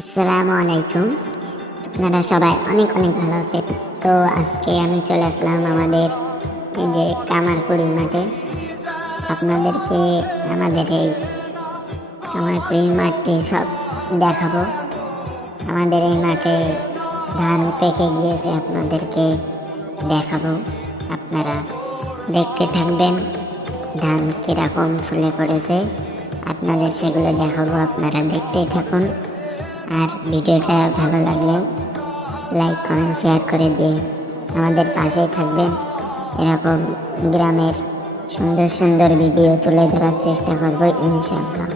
আসসালামু আলাইকুম। আপনারা সবাই অনেক অনেক ভালো আছেন। তো আজকে আমি চলে আসলাম আমাদের এই যে কামারকুড়ি মাঠে। আপনাদেরকে আমাদের এই কামারকুড়ি মাঠটি সব দেখাবো। আমাদের এই মাঠে ধান পেকে গিয়েছে, আপনাদেরকে দেখাবো। আপনারা দেখতে থাকবেন ধান কীরকম ফুলে পড়েছে, আপনাদের সেগুলো দেখাবো। আপনারা দেখতেই থাকুন। আর ভিডিওটা ভালো লাগলে লাইক কমেন্ট শেয়ার করে দিয়ে আমাদের পাশেই থাকবেন। এরকম গ্রামের সুন্দর সুন্দর ভিডিও তুলে ধরার চেষ্টা করব ইনশাআল্লাহ।